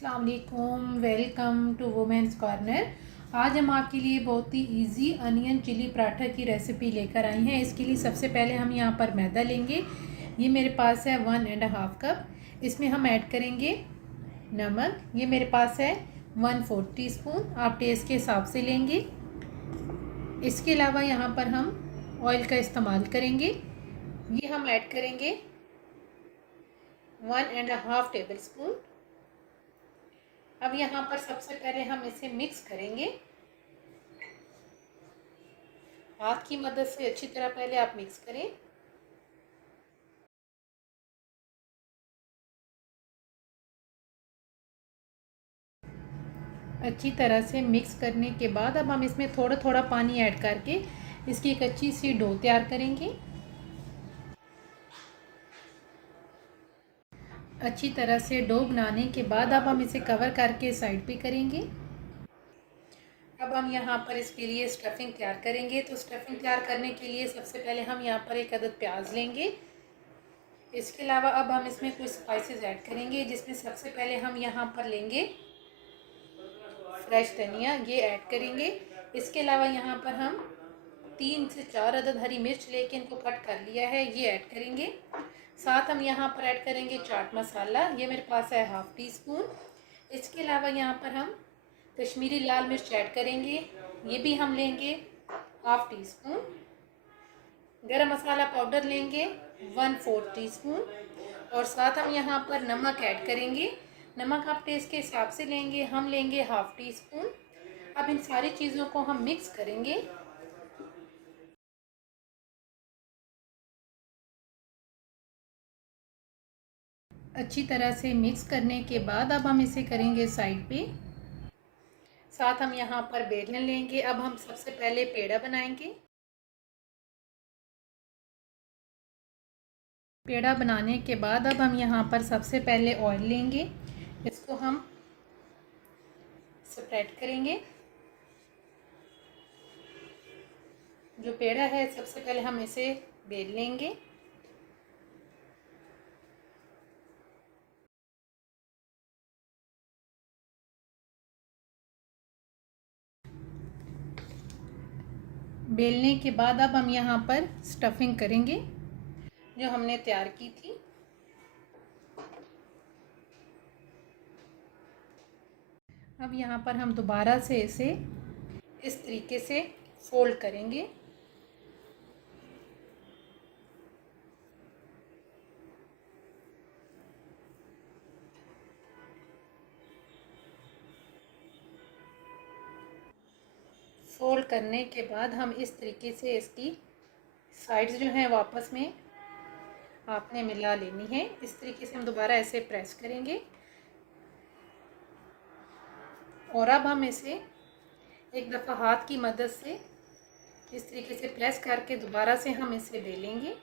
अस्सलाम वालेकुम, welcome to women's corner. आज हम आपके लिए बहुत ही इजी अनियन चिली पराठा की रेसिपी लेकर आई हैं। इसके लिए सबसे पहले हम यहाँ पर मैदा लेंगे। ये मेरे पास है 1.5 कप। इसमें हम ऐड करेंगे नमक। ये मेरे पास है 1/4 टीस्पून। आप टेस्ट के हिसाब से लेंगे। इसके अलावा यहाँ पर हम ऑयल का इस्तेमाल करेंगे। ये हम ऐड करेंगे 1.5 टेबल स्पून। अब यहाँ पर सबसे पहले हम इसे मिक्स करेंगे। हाथ की मदद से अच्छी तरह पहले आप मिक्स करें। अच्छी तरह से मिक्स करने के बाद अब हम इसमें थोड़ा थोड़ा पानी ऐड करके इसकी एक अच्छी सी डो तैयार करेंगे। अच्छी तरह से डो बनाने के बाद अब हम इसे कवर करके साइड पे करेंगे। अब हम यहाँ पर इसके लिए स्टफिंग तैयार करेंगे। तो स्टफिंग तैयार करने के लिए सबसे पहले हम यहाँ पर एक अदद प्याज लेंगे। इसके अलावा अब हम इसमें कुछ स्पाइसेस ऐड करेंगे, जिसमें सबसे पहले हम यहाँ पर लेंगे फ्रेश धनिया, ये ऐड करेंगे। इसके अलावा यहाँ पर हम 3 से 4 अदद हरी मिर्च लेके इनको कट कर लिया है, ये ऐड करेंगे। साथ हम यहाँ पर ऐड करेंगे चाट मसाला, ये मेरे पास है 1/2 टीस्पून। इसके अलावा यहाँ पर हम कश्मीरी लाल मिर्च ऐड करेंगे, ये भी हम लेंगे 1/2 टीस्पून। गरम मसाला पाउडर लेंगे 1/4 टीस्पून। और साथ हम यहाँ पर नमक ऐड करेंगे। नमक आप टेस्ट के हिसाब से लेंगे, हम लेंगे 1/2 टीस्पून। अब इन सारी चीज़ों को हम मिक्स करेंगे। अच्छी तरह से मिक्स करने के बाद अब हम इसे करेंगे साइड पे। साथ हम यहाँ पर बेलन लेंगे। अब हम सबसे पहले पेड़ा बनाएंगे। पेड़ा बनाने के बाद अब हम यहाँ पर सबसे पहले ऑयल लेंगे, इसको हम स्प्रेड करेंगे। जो पेड़ा है सबसे पहले हम इसे बेल लेंगे। बेलने के बाद अब हम यहाँ पर स्टफिंग करेंगे जो हमने तैयार की थी। अब यहाँ पर हम दोबारा से इसे इस तरीके से फोल्ड करेंगे। फोल्ड करने के बाद हम इस तरीके से इसकी साइड्स जो हैं वापस में आपने मिला लेनी है। इस तरीके से हम दोबारा ऐसे प्रेस करेंगे और अब हम इसे एक दफ़ा हाथ की मदद से इस तरीके से प्रेस करके दोबारा से हम इसे बेलेंगे।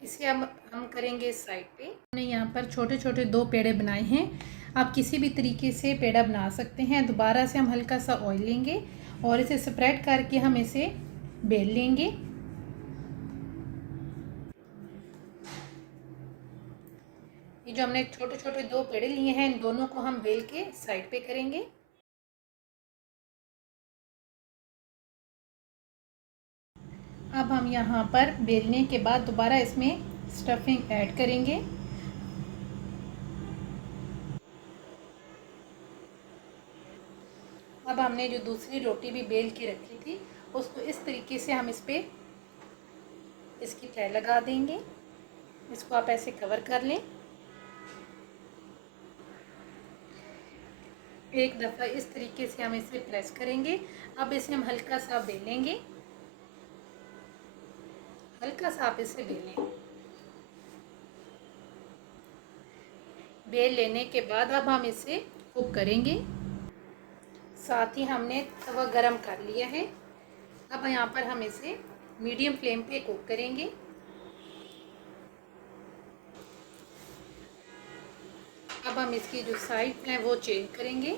इसे अब हम करेंगे साइड पे। हमने यहाँ पर छोटे छोटे 2 पेड़े बनाए हैं। आप किसी भी तरीके से पेड़ा बना सकते हैं। दोबारा से हम हल्का सा ऑयल लेंगे और इसे स्प्रेड करके हम इसे बेल लेंगे। ये जो हमने छोटे छोटे 2 पेड़े लिए हैं, इन दोनों को हम बेल के साइड पे करेंगे। अब हम यहाँ पर बेलने के बाद दोबारा इसमें स्टफिंग ऐड करेंगे। अब हमने जो दूसरी रोटी भी बेल के रखी थी, उसको इस तरीके से हम इस पे इसकी तह लगा देंगे। इसको आप ऐसे कवर कर लें। एक दफ़ा इस तरीके से हम इसे प्रेस करेंगे। अब इसे हम हल्का सा बेलेंगे, हल्का सा आप इसे बेलें। बेल लेने के बाद अब हम इसे कुक करेंगे। साथ ही हमने तवा गरम कर लिया है। अब यहाँ पर हम इसे मीडियम फ्लेम पे कुक करेंगे। अब हम इसकी जो साइड हैं वो चेंज करेंगे।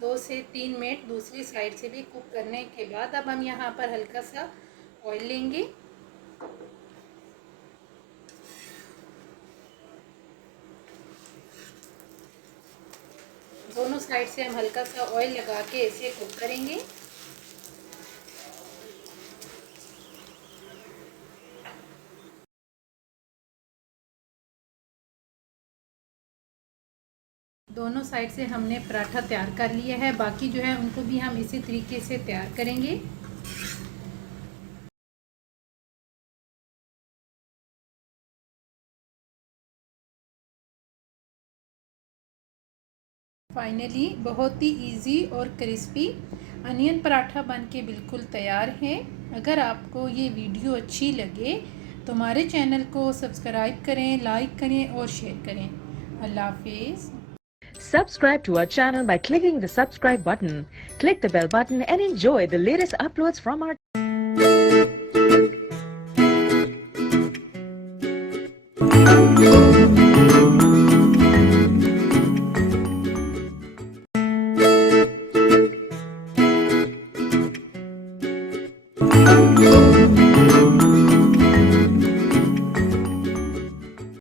2 से 3 मिनट दूसरी साइड से भी कुक करने के बाद अब हम यहाँ पर हल्का सा ऑयल लेंगे दोनों साइड से हम हल्का सा ऑयल लगा के इसे कुक करेंगे। दोनों साइड से हमने पराठा तैयार कर लिया है, बाकी जो है उनको भी हम इसी तरीके से तैयार करेंगे। फाइनली बहुत ही इजी और क्रिस्पी अनियन पराठा बन के बिल्कुल तैयार है। अगर आपको ये वीडियो अच्छी लगे तो हमारे चैनल को सब्सक्राइब करें, लाइक करें और शेयर करें। अल्लाह हाफिज़। Subscribe to our channel by clicking the subscribe button. Click the bell button and enjoy the latest uploads from our